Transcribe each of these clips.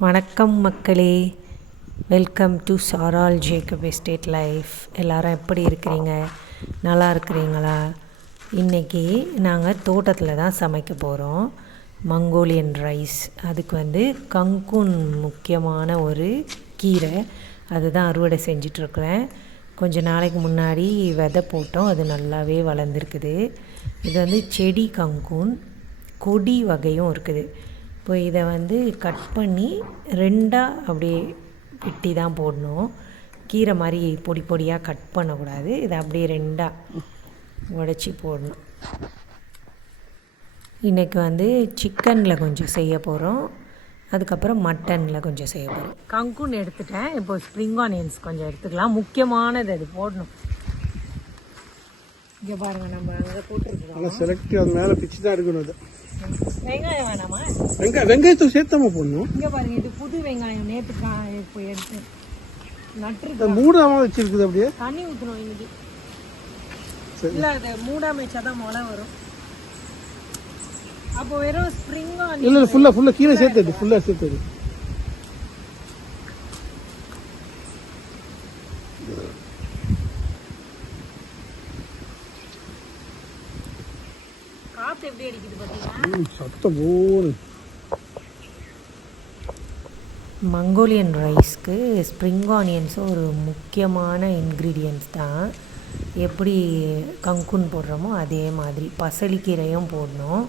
வணக்கம் மக்களே. Welcome to சாரால் ஜேக்கப் எஸ்டேட் லைஃப் எல்லாரும் எப்படி இருக்கிறீங்க? நல்லா இருக்கிறீங்களா? இன்றைக்கி நாங்கள் தோட்டத்தில் தான் சமைக்க போகிறோம் மங்கோலியன் ரைஸ். அதுக்கு வந்து கங்குன் முக்கியமான ஒரு கீரை. அதுதான் அறுவடை செஞ்சிட்ருக்குறேன். கொஞ்ச நாளைக்கு முன்னாடி விதை போட்டோம். அது நல்லாவே வளர்ந்துருக்குது. இது வந்து செடி கங்கூன். கொடி வகையும் இருக்குது. இப்போ இதை வந்து கட் பண்ணி ரெண்டாக அப்படியே வெட்டி தான் போடணும். கீரை மாதிரி பொடி பொடியாக கட் பண்ணக்கூடாது. இதை அப்படியே ரெண்டாக உடச்சி போடணும். இன்றைக்கி வந்து சிக்கனில் கொஞ்சம் செய்ய போகிறோம் அதுக்கப்புறம் மட்டனில் கொஞ்சம் செய்ய போகிறோம் கங்குன் எடுத்துட்டேன். இப்போ ஸ்ப்ரிங் ஆனியன்ஸ் கொஞ்சம் எடுத்துக்கலாம். முக்கியமானது அது போடணும். இங்கே பாருங்கள் நம்ம அங்கே செலக்டிவ் அது மேலே பிச்சு தான் எடுக்கணும் அது. வெங்காயம் வேணாமா? வெங்காய வெங்காயத்தை சேர்த்தாம போடணும்? இங்கே பாருங்க இது புது வெங்காயம். நேற்று கா இப்போ எடுத்து நட்டுருக்கு மூடாம வச்சிருக்குது அப்படியே? தண்ணி ஊற்றணும் இன்னைக்கு. இல்லை அது மூடாம வச்சாதான் முளை வரும். அப்போ வெறும் ஸ்ப்ரிங் இல்ல இல்ல ஃபுல்லா ஃபுல்லா கீழே சேர்த்தது ஃபுல்லா சேர்த்தது காற்று எப்படி அடிக்குது பார்த்தீங்கன்னா ம், சத்தம் போடு மங்கோலியன் ரைஸ்க்கு ஸ்ப்ரிங் ஆனியன்ஸும் ஒரு முக்கியமான இன்க்ரீடியன்ஸ் தான். எப்படி கங்குன் போடுறோமோ அதே மாதிரி பசலிக்கீரையும் போடணும்.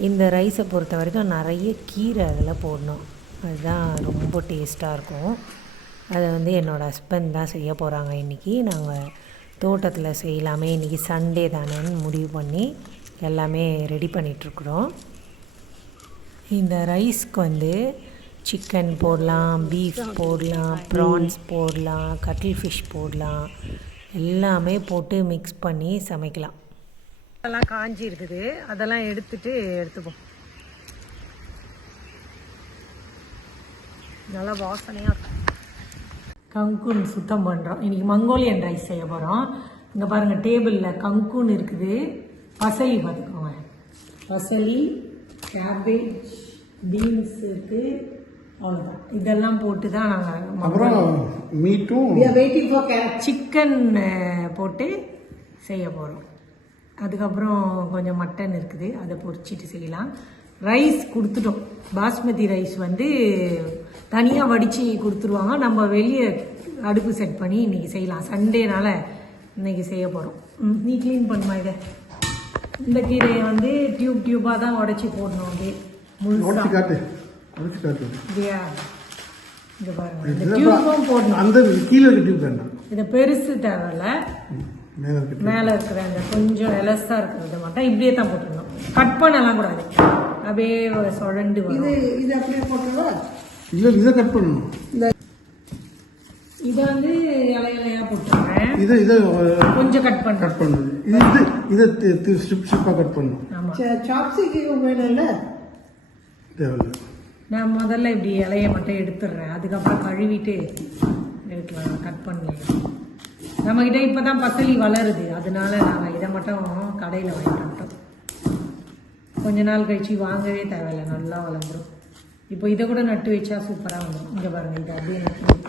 இந்த ரைஸை பொறுத்த வரைக்கும் நிறைய கீரை அதில் போடணும். அதுதான் ரொம்ப டேஸ்ட்டாக இருக்கும். அதை வந்து என்னோடய ஹஸ்பண்ட் தான் செய்ய போகிறாங்க இன்றைக்கி நாங்கள் தோட்டத்தில் செய்யலாமே. இன்றைக்கி சண்டே தானேன்னு முடிவு பண்ணி எல்லாமே ரெடி பண்ணிகிட்ருக்குறோம் இந்த ரைஸ்க்கு வந்து சிக்கன் போடலாம் பீஃப் போடலாம் ப்ரான்ஸ் போடலாம் கட்டில் ஃபிஷ் போடலாம். எல்லாமே போட்டு மிக்ஸ் பண்ணி சமைக்கலாம். அதெல்லாம் காஞ்சி இருக்குது அதெல்லாம் எடுத்துட்டு எடுத்துப்போம். நல்லா வாசனையாக இருக்கும். கங்கூன் சுத்தம் பண்ணுறோம் இன்றைக்கி மங்கோலியன் ரைஸ் செய்ய போகிறோம் இங்கே பாருங்கள் டேபிளில் கங்கூன் இருக்குது. பசலி பார்த்துக்கோங்க. பசலி கேபேஜ் பீன்ஸ் இருக்குது அவ்வளோதான் இதெல்லாம் போட்டு தான் நாங்கள் அப்புறம் மீட்டும் வெயிட்டிங் ஃபார் சிக்கன் போட்டு செய்ய போகிறோம் அதுக்கப்புறம் கொஞ்சம் மட்டன் இருக்குது. அதை பொரிச்சிட்டு செய்யலாம். ரைஸ் கொடுத்துட்டோம். பாஸ்மதி ரைஸ் வந்து தனியாக வடித்து கொடுத்துருவாங்க. நம்ம வெளியே அடுப்பு செட் பண்ணி இன்றைக்கி செய்யலாம். சண்டேனால இன்னைக்கு செய்ய போகிறோம் நீ க்ளீன் பண்ணுமா இதை? இந்த கீரையை வந்து டியூப் டியூபாக தான் உடச்சி போடணும் அப்படியே முழுசா. காட்டு உடச்சு காட்டு. இல்லையா இங்கே பாருங்க. இந்த டியூப்பும் போடணும். அந்த கீழே இருக்க டியூப் வேண்டாம். இதை பெருசு தேவையில்ல. மேல இருக்கிற அந்த கொஞ்சம் எலஸாக இருக்கிறத மட்டும் இப்படியே தான் போட்டுருந்தோம் கட் பண்ணலாம் கூடாது அப்படியே சுழண்டு வரும். இல்ல, இதை கட் பண்ணணும். இதை வந்து இலை இலையாக போட்டுருவேன் இதை இதை கொஞ்சம் கட் பண்ணுறேன் கட் பண்ணணும் இது இது இதை ஸ்ட்ரிப் ஸ்ட்ரிப்பாக கட் பண்ணணும் ஆமாம் சாப்ஸ்டிக் வேணும்ல? தேவையில்லை. நான் முதல்ல இப்படி இலையை மட்டும் எடுத்துடுறேன். அதுக்கப்புறம் கழுவிட்டு எடுக்கலாம் கட் பண்ணலாம் நம்மக்கிட்ட இப்போ தான் பசலி வளருது. அதனால நாங்கள் இதை மட்டும் கடையில் வாங்கிட்டு வந்துட்டோம். கொஞ்ச நாள் கழிச்சு வாங்கவே தேவையில்லை. நல்லா வளர்ந்துரும். இப்போ இதை கூட நட்டு வச்சா சூப்பராக வந்துடும் இங்கே பாருங்க இது அப்படியே நட்டு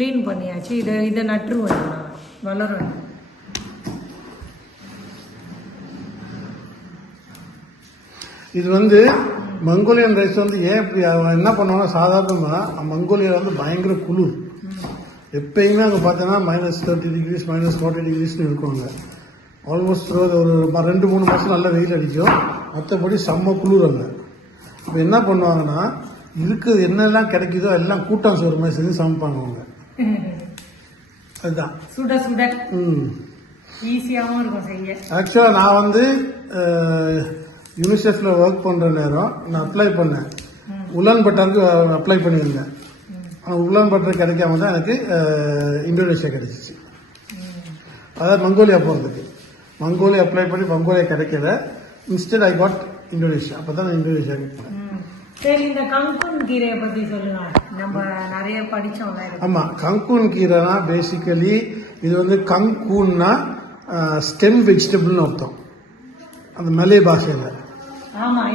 க்ளீன் பண்ணியாச்சு. இதை இதை நட்டுருவேன் நான் வளரும் இது வந்து மங்கோலியன் ரைஸ் வந்து ஏன் இப்படி என்ன பண்ணுவாங்கன்னா சாதாரணமாக மங்கோலியா வந்து பயங்கர குளிர். எப்பயுமே அங்கே பார்த்தோன்னா minus thirty degrees minus forty டிகிரிஸ்னு இருக்குவாங்க. ஆல்மோஸ்ட் ஒரு ரெண்டு மூணு மாதம் நல்ல வெயில் அடிக்கும். மற்றபடி செம்ம குளிர் அங்கே. இப்போ என்ன பண்ணுவாங்கன்னா இருக்கிறது என்னெல்லாம் கிடைக்குதோ எல்லாம் கூட்டம் சோறு மாதிரி செஞ்சு சமைப்பாங்க அவங்க. அதுதான். சுட சுட. ம். ஈஸியாகவும் இருக்கும் செய்ய. ஆக்சுவலாக நான் வந்து யூனிசெஃப்ல ஒர்க் பண்ணுற நேரம் நான் அப்ளை பண்ணேன். உலன் பட்டருக்கு அப்ளை பண்ணியிருந்தேன். ஆனால் உலன் பட்டர் கிடைக்காம தான் எனக்கு இந்தோனேஷியா கிடைச்சிச்சு. அதாவது மங்கோலியா போகிறதுக்கு மங்கோலியா அப்ளை பண்ணி மங்கோலியா கிடைக்கல. இன்ஸ்டெட் ஐ காட் இந்தோனேஷியா அப்போ தான் நான் இந்தோனேஷியாவுக்கு போனேன். சரி இந்த கங்குன் கீரையை பத்தி சொல்லுங்க. நம்ம நிறைய படிச்சோம்ல இதை. ஆமாம் கங்கூன் கீரைனா பேசிக்கலி இது வந்து கங்கூன்னா ஸ்டெம் வெஜிடபிள்னு அர்த்தம். அந்த மலே பாஷையில்.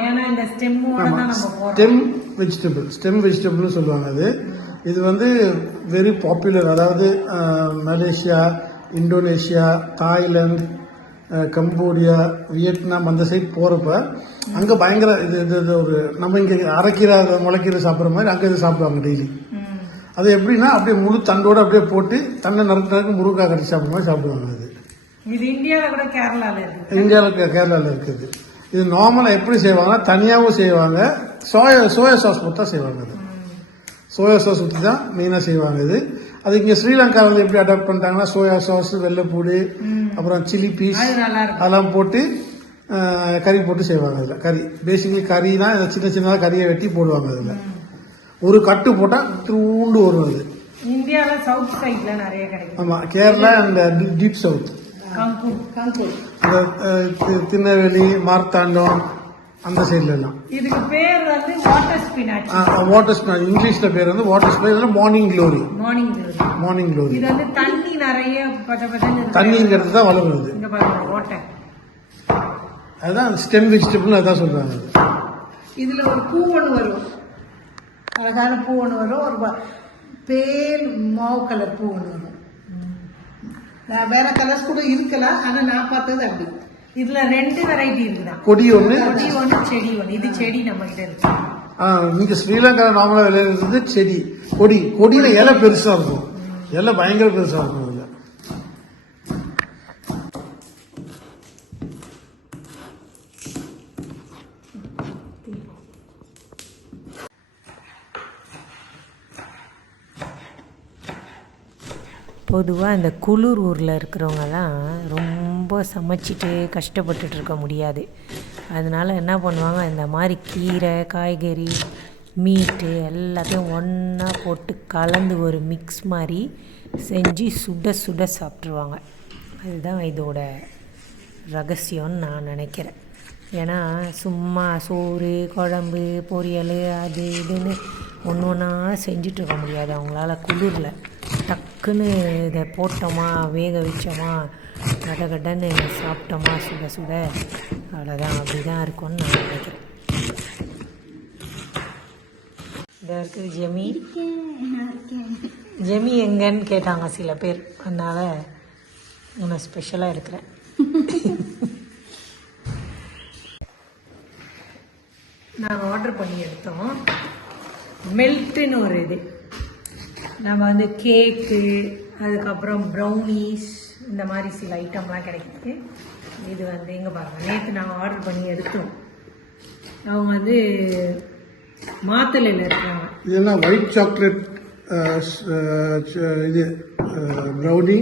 ஏன்னா இந்த ஸ்டெம் வெஜிடபிள் ஸ்டெம் வெஜிடபிள்னு சொல்லுவாங்க அது. இது வந்து வெரி பாப்புலர் அதாவது Malaysia Indonesia Thailand Cambodia Vietnam அந்த சைட் போகிறப்ப அங்கே பயங்கர இது இது இது ஒரு நம்ம இங்கே அரைக்கீரை முளைக்கீரை சாப்பிட்ற மாதிரி அங்கே இது சாப்பிடுவாங்க டெய்லி. அது எப்படின்னா அப்படியே முழு தண்டோடு அப்படியே போட்டு தன்னை நறுக்கு நறுக்கு முருங்காய் கடிச்சு சாப்பிட்ற மாதிரி சாப்பிடுவாங்க அது. இது இந்தியால கூட கேரளால இருக்கு. இந்தியாவில் கேரளாவில் இருக்குது. இது நார்மலாக எப்படி செய்வாங்கன்னா தனியாகவும் செய்வாங்க சோயா சோயா சாஸ் போட்டு தான் செய்வாங்க அது. சோயா சாஸ் ஊற்றி தான் மெயினாக செய்வாங்க இது. அது இங்கே ஸ்ரீலங்காவில் எப்படி அடாப்ட் பண்ணிட்டாங்கன்னா சோயா சாஸ் வெள்ளைப்பூடு அப்புறம் சில்லி பீஸ் அதெல்லாம் போட்டு கறி போட்டு செய்வாங்க அதில். கறி. பேசிக்கலி கறினா சின்ன சின்னதாக கறியை வெட்டி போடுவாங்க அதில். ஒரு கட்டு போட்டால் திருண்டு வரும் அது. இந்தியால சவுத் சைட்ல நிறைய கிடைக்கும். ஆமாம் கேரளா அண்ட் டீப் சவுத் கங்கூர். கங்கூர். இந்த அஹ், தி- திருநெல்வேலி மார்த்தாண்டம் அந்த சைட்ல எல்லாம் இதுக்கு பேர் வந்து வாட்டர் ஸ்பினாச் வாட்டர் ஸ்பினாச் இங்கிலீஷ்ல பேர் வந்து water spinach morning glory morning morning glory இது வந்து தண்ணி நிறைய. தண்ணிங்கிறது தான் வளருது இங்க பாருங்க ஓட்டை அதுதான் ஸ்டெம் வெஜிடபிள் அதான் சொல்றாங்க. அது இதுல ஒரு பூ ஒன்று வரும். அழகான பூ ஒன்று வரும். ஒரு பேல் மாவு கலர் பூ ஒன்று வரும். நான் வேற கலர்ஸ் கூட இருக்கலாம் ஆனா நான் பார்த்தது அப்படி. இதுல ரெண்டு வெரைட்டி இருக்குதான் கொடி ஒன்று கொடி ஒண்ணு செடி ஒண்ணு. இது செடி நம்ம கிட்ட இருக்கு இங்க ஸ்ரீலங்கா நார்மலா விளையிறது செடி. கொடி. கொடியில இலை பெருசா இருக்கும். இலை பயங்கர பெருசா இருக்கும் அதுல. பொதுவாக இந்த குளிர் ஊரில் இருக்கிறவங்கலாம் ரொம்ப ரொம்ப சமைச்சிட்டு கஷ்டப்பட்டுட்டு இருக்க முடியாது. அதனால என்ன பண்ணுவாங்க இந்த மாதிரி கீரை காய்கறி மீட்டு எல்லாத்தையும் ஒன்றா போட்டு கலந்து ஒரு மிக்ஸ் மாதிரி செஞ்சு சுட சுட சாப்பிட்ருவாங்க அதுதான் இதோட ரகசியம்னு நான் நினைக்கிறேன். ஏன்னா சும்மா சோறு குழம்பு பொரியல் அது இதுன்னு ஒன்று ஒன்றா செஞ்சுட்டு இருக்க முடியாது. அவங்களால குளிரில். டக்குன்னு இதை போட்டோமா வேக வச்சோமா கடகடன்னு சாப்பிட்டோமா? சுட சுட. அவ்வளோதான் அப்படி தான் இருக்கும்னு நான் நினைக்கிறேன். இதாக இருக்குது ஜெமி. ஜெமி எங்கன்னு கேட்டாங்க சில பேர். அதனால் நான் ஸ்பெஷலாக இருக்கிறேன். நாங்கள் ஆர்டர் பண்ணி எடுத்தோம். மெல்ட்டுன்னு ஒரு இது. நம்ம வந்து கேக்கு அதுக்கப்புறம் ப்ரௌனீஸ் இந்த மாதிரி சில ஐட்டம்லாம் கிடைக்குது. இது வந்து எங்கே பாருங்க. நேற்று நாங்கள் ஆர்டர் பண்ணி எடுத்தோம். அவங்க வந்து மாத்தலையில் இருக்காங்க. இதெல்லாம் ஒயிட் சாக்லேட் இது brownie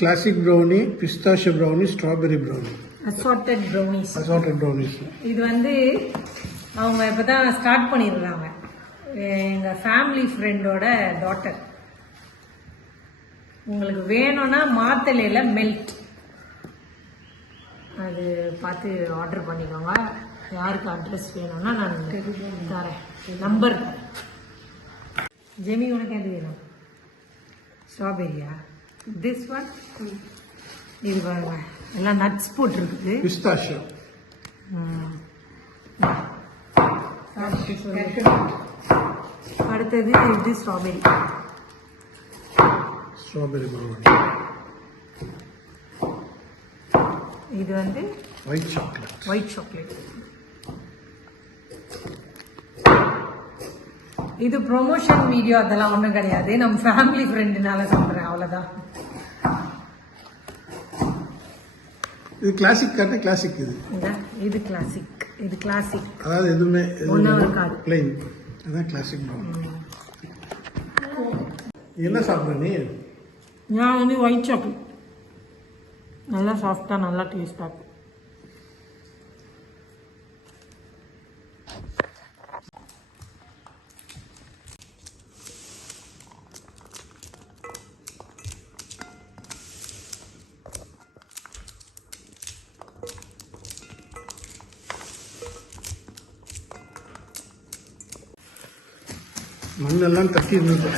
classic brownie pistachio brownie strawberry brownie assorted brownies assorted brownies இது வந்து அவங்க இப்போ தான் ஸ்டார்ட் பண்ணியிருக்காங்க எங்கள் ஃபேமிலி ஃப்ரெண்டோட டாட்டர் உங்களுக்கு வேணும்னா மாத்தலையில் மெல்ட் அது பார்த்து ஆர்டர் பண்ணிக்கோங்க. யாருக்கு அட்ரஸ் வேணும்னா நான் தரேன். நம்பர் ஜெமி உனக்கு எது வேணும்? ஸ்ட்ராபெரியா திஸ் ஒன் இது பாருங்க. எல்லாம் நட்ஸ் போட்டிருக்குது. பிஸ்தாஷியோ. அடுத்தது இது ஸ்ட்ராபெரி ஸ்ட்ராபெரி ப்ரௌனி இது வந்து ஒயிட் சாக்லேட் ஒயிட் சாக்லேட் இது ப்ரொமோஷன் வீடியோ அதெல்லாம் ஒன்றும் கிடையாது. நம்ம ஃபேமிலி ஃப்ரெண்டுனால சொல்கிறேன் அவ்வளோதான் இது கிளாசிக் காட்டு கிளாசிக் இது. இது கிளாசிக் இது கிளாசிக் அதாவது எதுவுமே பிளெயின் அதுதான் கிளாசிக் ப்ரௌனி என்ன சாப்பிட்ற நீ? நான் வந்து ஒயிட் சாக்லேட் நல்லா சாஃப்டாக நல்லா டேஸ்டாக இருக்கும் மண்ணெல்லாம் தட்டி இருந்தது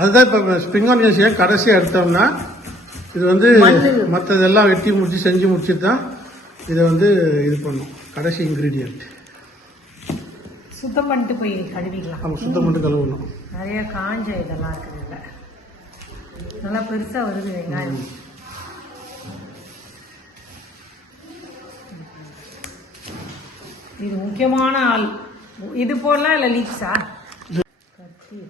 அதுதான் இப்போ ஸ்ப்ரிங் ஆனியன்ஸ் ஏன் கடைசியாக எடுத்தோம்னா இது வந்து மற்றதெல்லாம் வெட்டி முடிச்சு செஞ்சு முடிச்சுட்டு தான் இதை வந்து இது பண்ணும். கடைசி இன்க்ரீடியன்ட் சுத்தம் பண்ணிட்டு போய் கழுவிக்கலாம் நம்ம சுத்தம் பண்ணிட்டு கழுவணும். நிறைய காஞ்ச இதெல்லாம் இருக்குது இதில் நல்லா பெருசாக வருது வெங்காயம். இது முக்கியமான ஆள். இது போடலாம் இல்லை லீக்ஸா கத்தி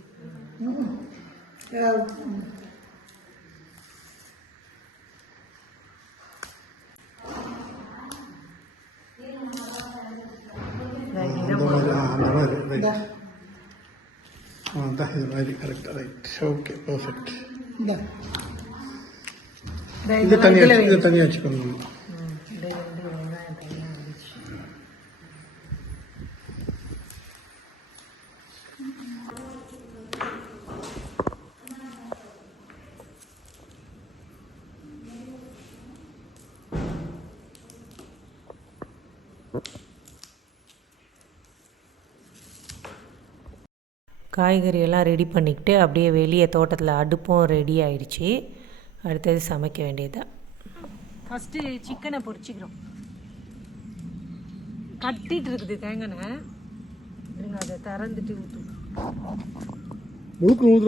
that is very correct right okay perfect ഇത് തനിയാ ഇത് തനിയാ വെച്ചിട്ടുണ്ട് காய்கறி எல்லாம் ரெடி பண்ணிக்கிட்டு அப்படியே வெளியே தோட்டத்தில் அடுப்பும் ரெடி ஆயிடுச்சு. அடுத்தது சமைக்க வேண்டியதுதான் ஃபஸ்ட்டு சிக்கனை பொரிச்சிக்கிறோம். கட்டிட்டு இருக்குது தேங்காய் இருங்க அதை திறந்துட்டு ஊற்றுற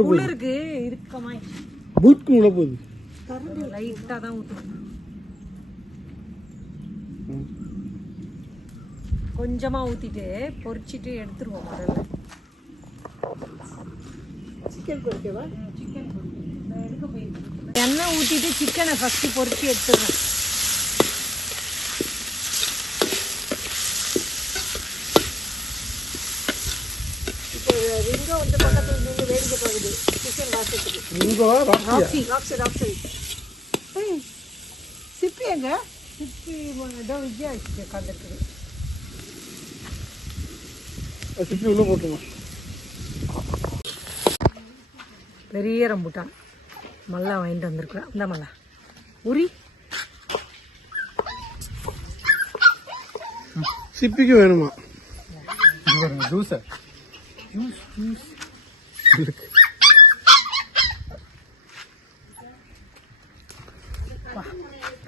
உள்ள இருக்கு இருக்கமாய் முழுக்கு உள்ள போகுது லைட்டாக தான் ஊற்றணும் கொஞ்சமாக ஊற்றிட்டு பொரிச்சிட்டு எடுத்துருவோம் முதல்ல. சிக்கன் பொரிக்கவா சிக்கன் எடுக்க போயிருக்கேன். எண்ணெய் ஊற்றிட்டு சிக்கனை ஃபஸ்ட்டு பொரிச்சு எடுத்துடுறோம் இப்போ ரிங்கோ வந்து பக்கத்தில் நின்று வேடிக்கை போகுது சிக்கன் வாசத்துக்கு. இங்கோ ராசியா ராக்ஸி ராக்ஸி சிப்பி எங்க? சிப்பி ஏதோ விஜயா உட்காந்துருக்குது சிப்பி உள்ளே போட்டுருமா பெரிய ரம்புட்டான் மல்லா வாங்கிட்டு வந்திருக்கிறேன் இந்த மல்லா. உரி. சிப்பிக்கு வேணுமா? ஜூஸை? இருக்கு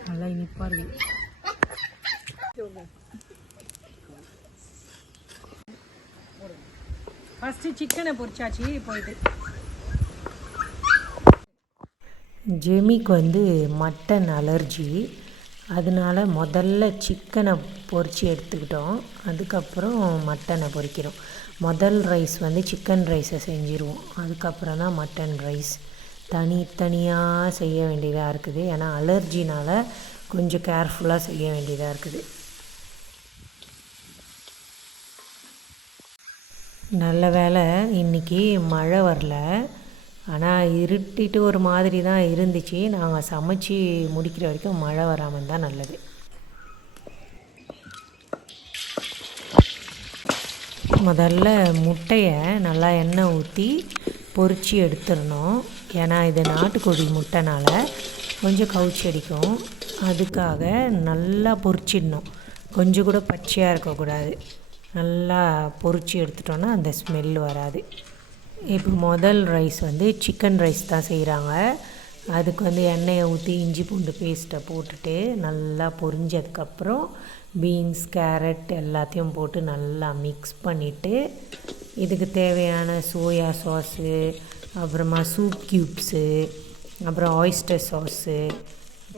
நல்லா இனிப்பா இருக்கு. ஃபஸ்ட்டு சிக்கனை பொரிச்சாச்சு இப்போ இது ஜெமிக்கு வந்து மட்டன் அலர்ஜி. அதனால முதல்ல சிக்கனை பொரித்து எடுத்துக்கிட்டோம். அதுக்கப்புறம் மட்டனை பொரிக்கிறோம் முதல் ரைஸ் வந்து சிக்கன் ரைஸை செஞ்சுருவோம். அதுக்கப்புறம் தான் மட்டன் ரைஸ். தனித்தனியாக செய்ய வேண்டியதாக இருக்குது. ஏன்னா அலர்ஜினால் கொஞ்சம் கேர்ஃபுல்லாக செய்ய வேண்டியதாக இருக்குது. நல்ல வேளை இன்னைக்கு மழை வரல. ஆனால் இருட்டிட்டு ஒரு மாதிரி தான் இருந்துச்சு. நாங்கள் சமைச்சு முடிக்கிற வரைக்கும் மழை வராமல் தான் நல்லது. முதல்ல முட்டையை நல்லா எண்ணெய் ஊற்றி பொறிச்சு எடுத்துடணும். ஏன்னா இது நாட்டுக்கோழி முட்டைனால கொஞ்சம் கவுச்சி அடிக்கும். அதுக்காக நல்லா பொறிச்சிடணும். கொஞ்சம் கூட பச்சையாக இருக்கக்கூடாது. நல்லா பொறிச்சு எடுத்துட்டோன்னா அந்த ஸ்மெல் வராது. இப்போ முதல் ரைஸ் வந்து சிக்கன் ரைஸ் தான் செய்கிறாங்க அதுக்கு வந்து எண்ணெயை ஊற்றி இஞ்சி பூண்டு பேஸ்ட்டை போட்டுட்டு நல்லா பொரிஞ்சதுக்கப்புறம் பீன்ஸ் கேரட் எல்லாத்தையும் போட்டு நல்லா மிக்ஸ் பண்ணிவிட்டு இதுக்கு தேவையான சோயா சாஸு அப்புறமா சூப் க்யூப்ஸு அப்புறம் ஆயிஸ்டர் சாஸு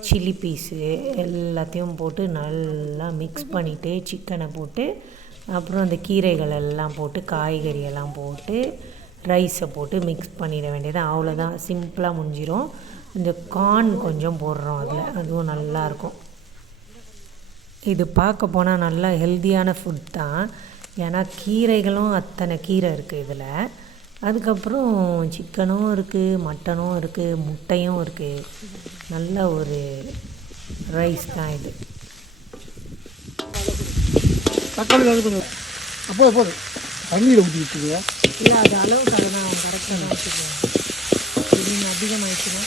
சில்லி பீஸு எல்லாத்தையும் போட்டு நல்லா மிக்ஸ் பண்ணிவிட்டு சிக்கனை போட்டு அப்புறம் அந்த கீரைகள் எல்லாம் போட்டு காய்கறி எல்லாம் போட்டு ரைஸை போட்டு மிக்ஸ் பண்ணிட வேண்டியது. அவ்வளோதான் சிம்பிளாக முடிஞ்சிரும். இந்த கார்ன் கொஞ்சம் போடுறோம் அதில். அதுவும் நல்லாயிருக்கும் இது பார்க்க போனால் நல்லா ஹெல்த்தியான ஃபுட் தான். ஏன்னா கீரைகளும் அத்தனை கீரை இருக்குது இதில். அதுக்கப்புறம் சிக்கனும் இருக்குது மட்டனும் இருக்குது முட்டையும் இருக்குது நல்ல ஒரு ரைஸ் தான் இது. தக்காளி அப்போ போதும் தண்ணியில் ஊற்றி இல்லை அது அளவுக்கு அதெல்லாம் கரெக்டாக தான் வச்சுக்குவேன் இது அதிகமாகிடுச்சுன்னா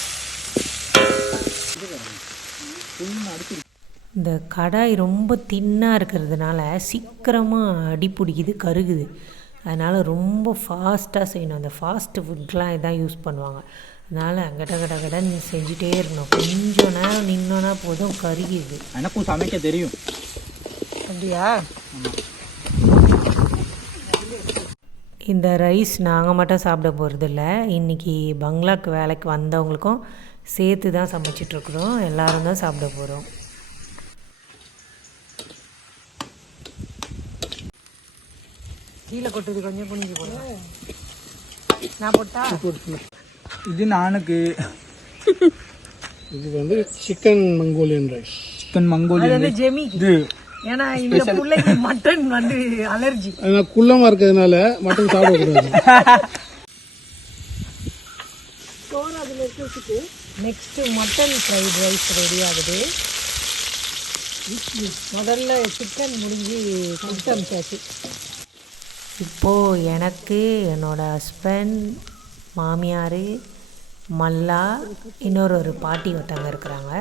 இந்த கடாய் ரொம்ப தின்னாக இருக்கிறதுனால சீக்கிரமாக அடி பிடிக்குது கருகுது. அதனால் ரொம்ப ஃபாஸ்ட்டாக செய்யணும். அந்த ஃபாஸ்ட்டு ஃபுட்லாம் இதான் யூஸ் பண்ணுவாங்க. அதனால் கட கட கடன்னு செஞ்சுட்டே இருக்கணும். கொஞ்சம் நேரம் நின்னோன்னா போதும் கருகிது எனக்கும் சமைக்க தெரியும். அப்படியா? இந்த ரைஸ் நாங்கள் மட்டும் சாப்பிட போகிறதில்ல இன்றைக்கி பங்களாக்கு வேலைக்கு வந்தவங்களுக்கும் சேர்த்து தான் சமைச்சிட்ருக்குறோம் எல்லாரும் தான் சாப்பிட போகிறோம் கீழே கொட்டுது கொஞ்சம் குனிஞ்சு போடுறேன் நான் போட்டா? இது நானுக்கு. இது வந்து chicken Mongolian rice. Chicken Mongolian இது ஏன்னா இந்த பிள்ளைக்கு மட்டன் வந்து அலர்ஜி ஏன்னா குள்ளமாக இருக்கிறதுனால மட்டன் சாப்பிடக்கூடாது. Next mutton fried rice ready ஆகுது. முதல்ல சிக்கன் முடிஞ்சு கொடுத்து அமிச்சாச்சு இப்போது எனக்கு என்னோட ஹஸ்பண்ட் மாமியார் மல்லா இன்னொரு ஒரு பாட்டி ஒருத்தவங்க இருக்கிறாங்க.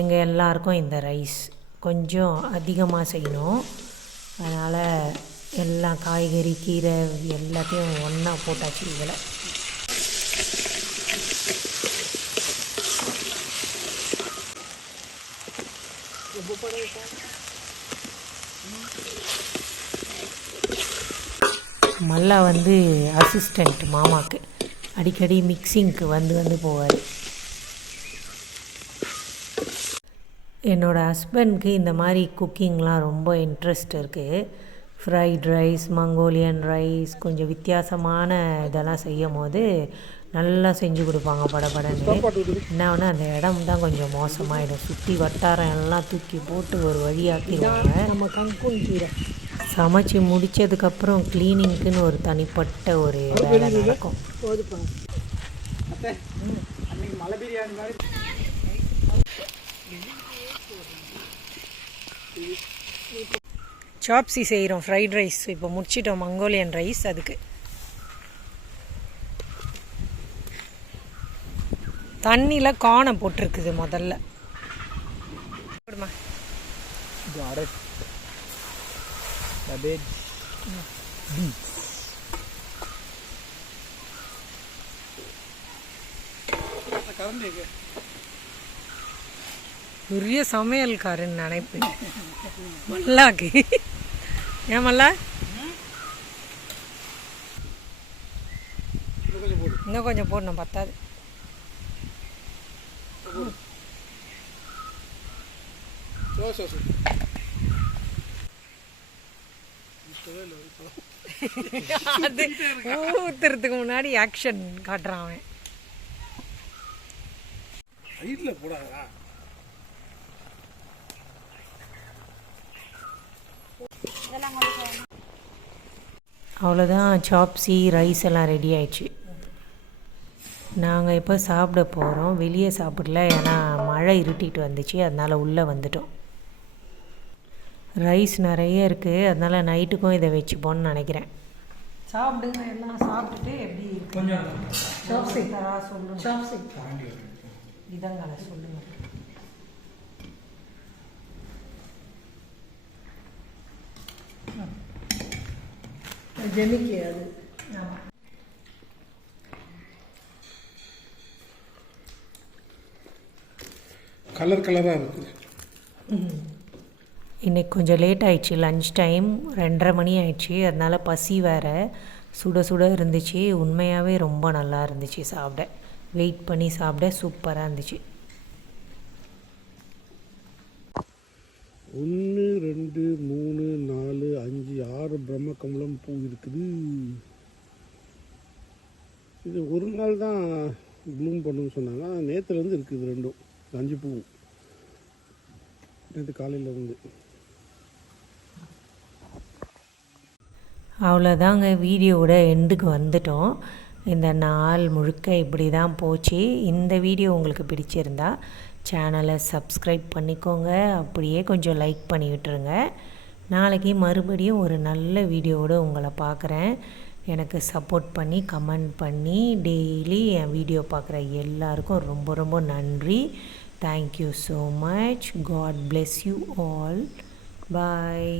எங்கள் எல்லாருக்கும் இந்த ரைஸ் கொஞ்சம் அதிகமாக செய்யணும். அதனால் எல்லா காய்கறி கீரை எல்லாத்தையும் ஒன்றா போட்டாச்சு இதில். மல்லா வந்து அசிஸ்டண்ட் மாமாக்கு. அடிக்கடி மிக்சிங்க்கு வந்து வந்து போவார். என்னோடய ஹஸ்பண்ட்க்கு இந்த மாதிரி குக்கிங்லாம் ரொம்ப இன்ட்ரெஸ்ட் இருக்குது ஃப்ரைட் ரைஸ் மங்கோலியன் ரைஸ் கொஞ்சம் வித்தியாசமான இதெல்லாம் செய்யும் போது நல்லா செஞ்சு கொடுப்பாங்க படபடன்னு என்ன ஒன்று அந்த இடம் தான் கொஞ்சம் மோசமாயிடும். சுற்றி வட்டாரம் எல்லாம் தூக்கி போட்டு ஒரு வழியாக்கிடுவாங்க சமைச்சு முடிச்சதுக்கப்புறம் க்ளீனிங்க்குன்னு ஒரு தனிப்பட்ட ஒரு வேலை நடக்கும். மலை பிரியாணி மாதிரி. சாப்ஸி செய்கிறோம் ஃப்ரைட் ரைஸ் இப்போ முடிச்சிட்டோம் மங்கோலியன் ரைஸ் அதுக்கு. தண்ணியில் காணை போட்டிருக்குது முதல்ல. போடுமா? பெரிய சமையல்காரன் நினைப்பேன் மல்லாக்கு ஏன் மல்லா? இன்னும் கொஞ்சம் போடணும் பத்தாது. அது ஊத்துறதுக்கு முன்னாடி ஆக்ஷன் காட்டுறான் அவன். போடாதா அவ்வளோதான் சாப்ஸி ரைஸ் எல்லாம் ரெடி ஆயிடுச்சு. நாங்கள் இப்போ சாப்பிட போகிறோம் வெளியே சாப்பிடல ஏன்னா மழை இருட்டிட்டு வந்துச்சு. அதனால் உள்ளே வந்துட்டோம். ரைஸ் நிறைய இருக்குது அதனால் நைட்டுக்கும் இதை வச்சுப்போன்னு நினைக்கிறேன். சாப்பிடுங்க எல்லாம் சாப்பிட்டுட்டு எப்படி கொஞ்சம். சாப்ஸி தரா சொல்லுங்க. சாப்ஸி இதங்களை சொல்லுங்கள் ஜெமிக்கு அது. ஆமாம் கலர் கலராக இருக்குது இன்றைக்கி கொஞ்சம் லேட் ஆயிடுச்சு. லஞ்ச் டைம் ரெண்டரை மணி ஆயிடுச்சு. அதனால் பசி வேறு. சுட சுட இருந்துச்சு. உண்மையாகவே ரொம்ப நல்லா இருந்துச்சு சாப்பிட. வெயிட் பண்ணி சாப்பிட சூப்பராக இருந்துச்சு. ஒன்று ரெண்டு மூணு நாலு அஞ்சு ஆறு பிரம்ம கமலம் பூ இருக்குது. இது ஒரு நாள் தான் ப்ளூம் பண்ணுன்னு சொன்னாங்க. நேற்றுலேருந்து இருக்குது ரெண்டும். அஞ்சு பூ. நேற்று காலையிலேருந்து அவ்வளோதாங்க வீடியோவோட எண்டுக்கு வந்துட்டோம். இந்த நாள் முழுக்க இப்படி தான் போச்சு. இந்த வீடியோ உங்களுக்கு பிடிச்சிருந்தா சேனலை சப்ஸ்கிரைப் பண்ணிக்கோங்க. அப்படியே கொஞ்சம் லைக் பண்ணி விட்டுருங்க. நாளைக்கு மறுபடியும் ஒரு நல்ல வீடியோவோடு உங்களை பார்க்குறேன். எனக்கு சப்போர்ட் பண்ணி கமெண்ட் பண்ணி டெய்லி என் வீடியோ பார்க்குற எல்லாருக்கும் ரொம்ப ரொம்ப நன்றி. Thank you so much God bless you all bye